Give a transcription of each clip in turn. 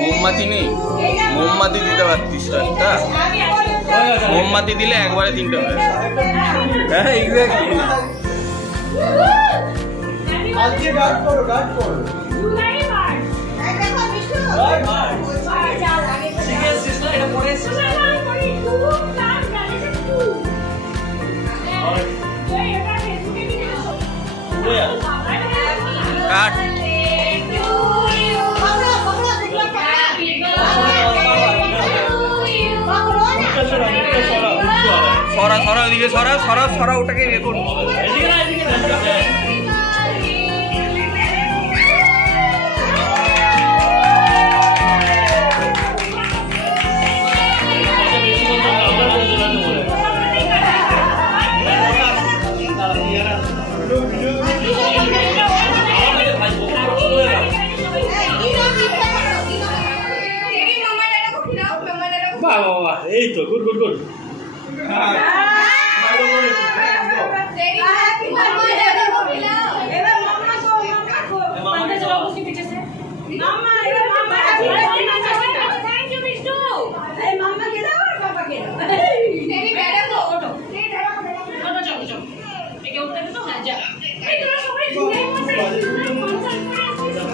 মোমবাতি নেই, মোমবাতি দিতে পারতিস তো একটা, মোমবাতি দিলে একবারে 3টে হয়। হ্যাঁ এক্স্যাক্টলি। আজকে গার্ড করো, গার্ড করো। কাট সরা সরা ওদিকে সরা সরা সরা ওটাকে ইয়ে করুন। এই তো গুড গুড গুড।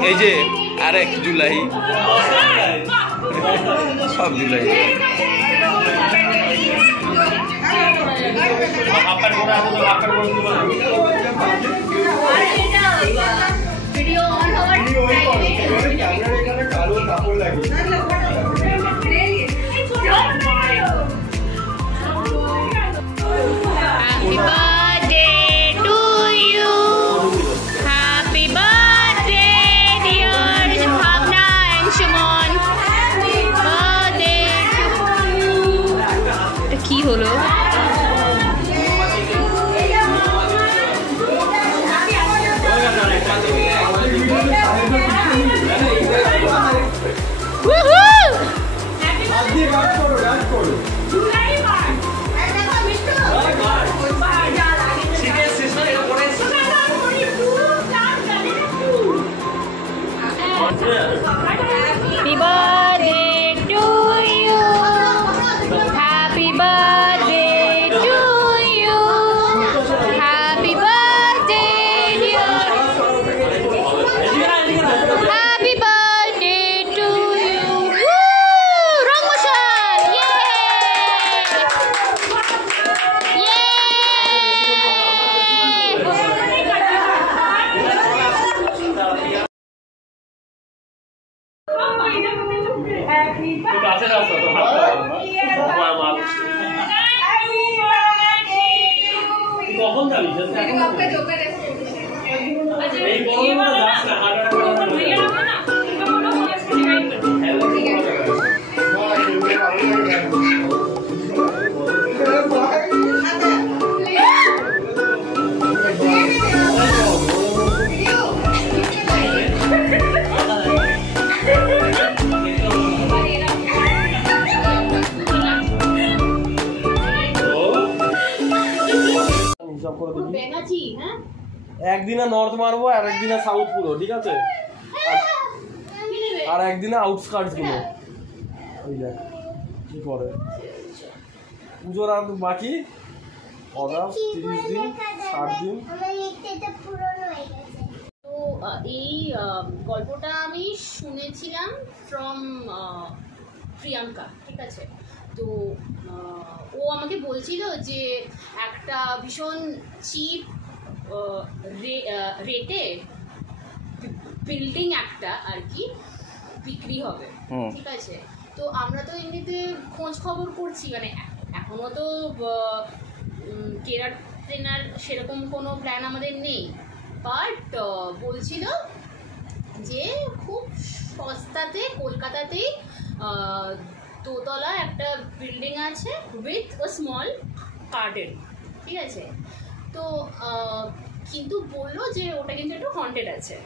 এই যে আরেক জুলাই, সব জুলাই। কি হলো? Happy birthday to you. Happy birthday to you. Happy birthday dear. Happy birthday to you. Woo! Wrong motion. Yay! কখন যাবি? এই গরমে যাস না, একদিনে নর্থ মারবো আর একদিনে সাউথ পুরো, ঠিক আছে? আর একদিনে আউটস্কার্টস গুলো। ওই দেখ কি করে। পুজোর আর বাকি 30 দিন 60 দিন। তো এই গল্পটা আমি শুনেছিলাম ফ্রম প্রিয়াঙ্কা, ঠিক আছে? তো ও আমাকে বলছিল যে একটা ভীষণ চিপ রেটে বিল্ডিং একটা আর কি বিক্রি হবে, ঠিক আছে? তো আমরা তো এমনিতে খোঁজ খবর করছি, মানে এখনও তো কেনার ট্রেনার সেরকম কোনো প্ল্যান আমাদের নেই, বাট বলছিল যে খুব সস্তাতে কলকাতাতেই দোতলা একটা বিল্ডিং আছে উইথ আ স্মল গার্ডেন, ঠিক আছে? তো কিন্তু বললো যে ওটা কিন্তু একটু হন্টেড আছে।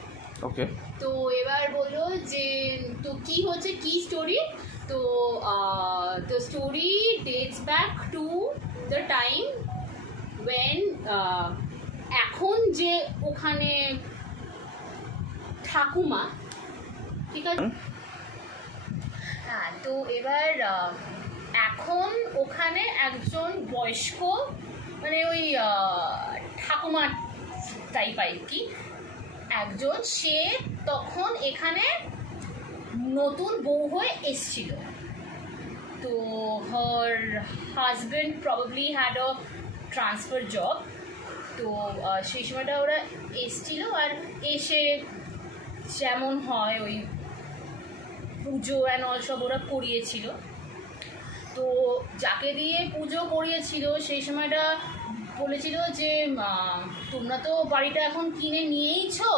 ওকে। তো এবার বললো যে তো কি হচ্ছে, কি স্টোরি? তো the story dates back to the time when এখন যে ওখানে ঠাকুমা ঠিক আছে। হ্যাঁ, তো এবার এখন ওখানে একজন বয়স্ক মানে ওই ঠাকুমা টাইপ আর কি একজন, সে তখন এখানে নতুন বউ হয়ে এসছিল। তো her husband probably had a transfer job. তো সেই সময়টা ওরা এসছিল, আর এসে যেমন হয় ওই পুজো অ্যান্ড অল সব ওরা করিয়েছিল। তো যাকে দিয়ে পুজো করিয়েছিল সেই সময়টা বলেছিল যে তোমরা তো বাড়িটা এখন কিনে নিয়েইছো,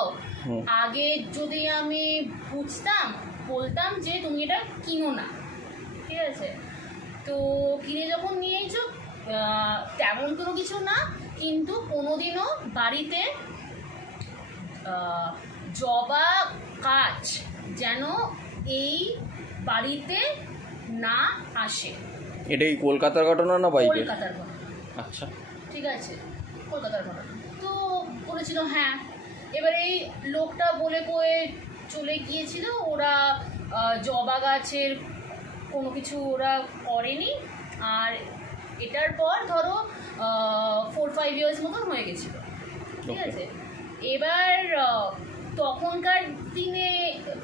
আগে যদি আমি বুঝতাম বলতাম যে তুমি এটা কিনো না, ঠিক আছে। তো কিনে যখন নিয়েইছো তেমন কোনো কিছু না, কিন্তু কোনোদিনও বাড়িতে জবা গাছ যেন এই বাড়িতে না আসে। এটাই কলকাতার ঘটনা না বাইরে? কলকাতার ঘটনা। আচ্ছা, ঠিক আছে, কলকাতার ঘটনা। তো বলেছিল হ্যাঁ। এবার এই লোকটা বলে কয়ে চলে গিয়েছিল, ওরা জবা গাছের কোনো কিছু ওরা করেনি। আর এটার পর ধরো 4-5 ইয়ার্স মতন হয়ে গেছিলো, ঠিক আছে। এবার তখনকার দিনে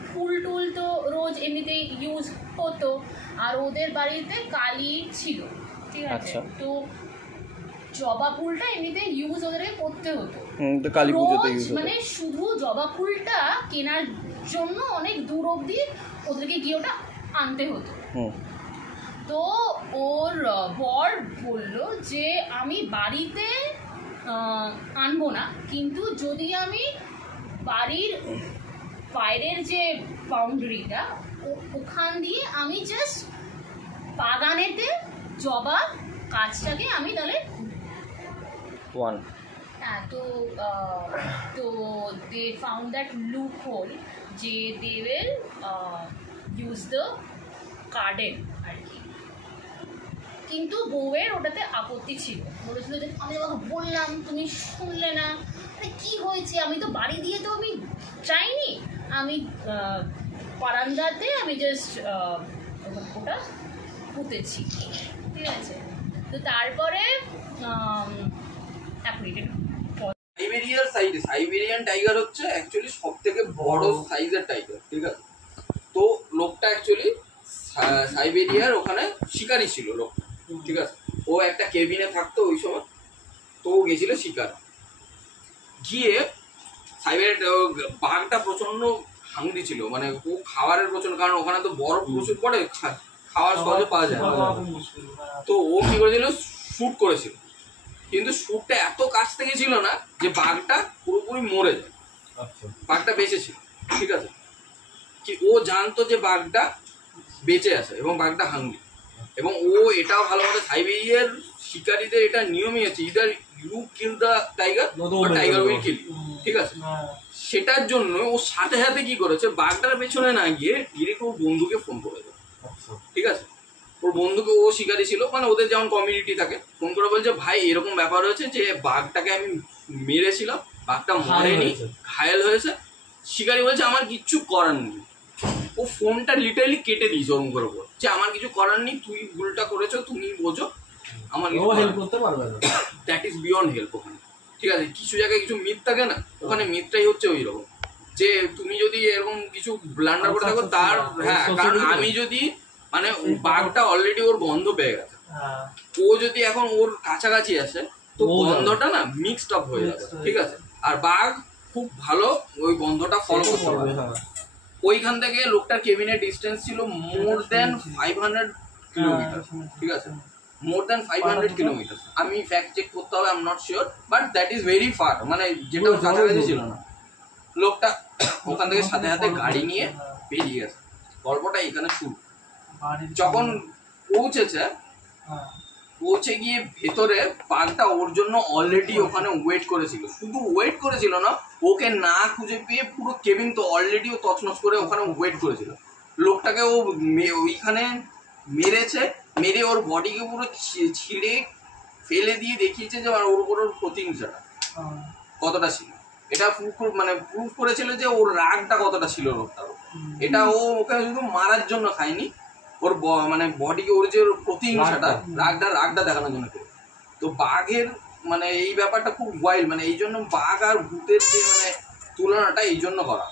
ফুল টুল তো রোজ এমনিতেই ইউজ হতো, আর ওদের বাড়িতে কালী ছিল, ঠিক আছে। তো জবা ফুলটা এমনিতে ইউজ ওদেরকে করতে হতো, কালী পুজোতে ইউজ হতো। মানে শুধু জবা ফুলটা কেনার জন্য অনেক দূর অবধি ওদেরকে গিয়ে ওটা আনতে হতো। তো ওর বর বলল যে আমি বাড়িতে আনবো না, কিন্তু যদি আমি বাড়ির বাইরের যে বাউন্ডারিটা ওখান দিয়ে আমি জাস্ট বাগানেতে জবা গাছটাকে আমি তাহলে হ্যাঁ। তো they found that loophole যে they will use the garden আর কি। কিন্তু বউয়ের ওটাতে আপত্তি ছিল, বলেছিল যে আমি তোমাকে বললাম তুমি শুনলে না, কি হয়েছে, আমি তো বাড়ি দিয়ে তো আমি চাইনি, আমি বারান্দাতে আমি জাস্ট ওটা পুঁতেছি, ঠিক আছে। তো তারপরে সাইবেরিয়ান টাইগার হচ্ছে অ্যাকচুয়ালি সব থেকে বড় সাইজের টাইগার, ঠিক আছে। তো লোকটা অ্যাকচুয়ালি সাইবেরিয়ার ওখানে শিকারি ছিল লোক, ঠিক আছে। ও একটা কেবিনে থাকতো ওই সময়, তো ও গেছিল শিকার। গিয়ে সাইবেরিয়া বাঘটা প্রচন্ড হাঙ্গরি ছিল, মানে ও খাবারের প্রচন্ড, কারণ ওখানে তো বরফ প্রচুর পড়ে, খাওয়ার সহজে পাওয়া যায়। তো ও কি করেছিল, শ্যুট করেছিল, কিন্তু শ্যুটটা এত কাছ থেকে ছিল না যে বাঘটা পুরোপুরি মরে যায়, বাঘটা বেঁচে ছিল, ঠিক আছে। কি ও জানতো যে বাঘটা বেঁচে আছে এবং বাঘটা হাঙ্গরি, এবং ও এটাও ভালো মতো সাইবেরিয়ার শিকারীদের এটা নিয়মই আছে, either you kill the tiger বা টাইগার উইল কিল, ঠিক আছে। সেটার জন্য ও সাথে সাথে কি করেছে, বাঘটার পেছনে না গিয়ে ডিরেক্ট ওর বন্ধুকে ফোন করে দেয়, ঠিক আছে। ওর বন্ধুকে, ও শিকারি ছিল, মানে ওদের যেমন কমিউনিটি থাকে, ফোন করে বলছে ভাই এরকম ব্যাপার হয়েছে যে বাঘটাকে আমি মেরেছিলাম, বাঘটা মরেনি, ঘায়েল হয়েছে। শিকারি বলছে আমার কিচ্ছু করার নেই। ও ফোনটা লিটারালি কেটে দিয়েছে ওরকম করে, যে আমার কিছু করার নেই, তুই ভুলটা করেছো, তুমি বোঝো, আমার হেল্প করতে পারবে না। দ্যাট ইজ বিয়ন্ড হেল্প ওখানে, ঠিক আছে। কিছু জায়গায় কিছু মিথ থাকে না, ওখানে মিথটাই হচ্ছে ওই রকম, যে তুমি যদি এরকম কিছু ব্লান্ডার করে থাকো তার, হ্যাঁ, কারণ আমি যদি মানে বাঘটা অলরেডি ওর গন্ধ পেয়ে গেছে, ও যদি এখন ওর কাছাকাছি আসে তো গন্ধটা না মিক্সড আপ হয়ে যাবে, ঠিক আছে। আর বাঘ খুব ভালো ওই গন্ধটা ফলো করতে পারবে। ওইখান থেকে লোকটার কেবিনের ডিস্টেন্স ছিল মোর দেন 500 কিলোমিটার, ঠিক আছে, মোর দেন 500 কিলোমিটার। আমি ফ্যাক্ট চেক করতে হবে, I am not sure, but that is very far, মানে যেটা কাছাকাছি ছিল না। লোকটা ওখান থেকে সাথে সাথে গাড়ি নিয়ে বেরিয়ে গেছে। গল্পটা এখানে শুরু। যখন পৌঁছে গিয়ে ভেতরে বাঘটা ওর জন্য অলরেডি ওখানে ওয়েট করেছিল, শুধু ওয়েট করেছিল না, ওকে না খুঁজে পেয়ে পুরো কেবিন তো অলরেডি ও তছনছ করে ওখানে ওয়েট করেছিল। লোকটাকে ও ওইখানে মেরেছে, মেরে ওর বডিকে পুরো ছিঁড়ে ফেলে দিয়ে দেখিয়েছে যে ওর উপর ওর প্রতিহিংসাটা কতটা ছিল। এটা প্রুফ করেছিল যে ওর রাগটা কতটা ছিল লোকটার। এটা ও ওকে শুধু মারার জন্য খায়নি, ওর মানে বডি, ওর যে প্রতিহিংসাটা, রাগটা দেখানোর জন্য। তো বাঘের মানে এই ব্যাপারটা খুব ওয়াইল্ড, মানে এই জন্য বাঘ আর ভূতের যে মানে তুলনাটা এই জন্য করা।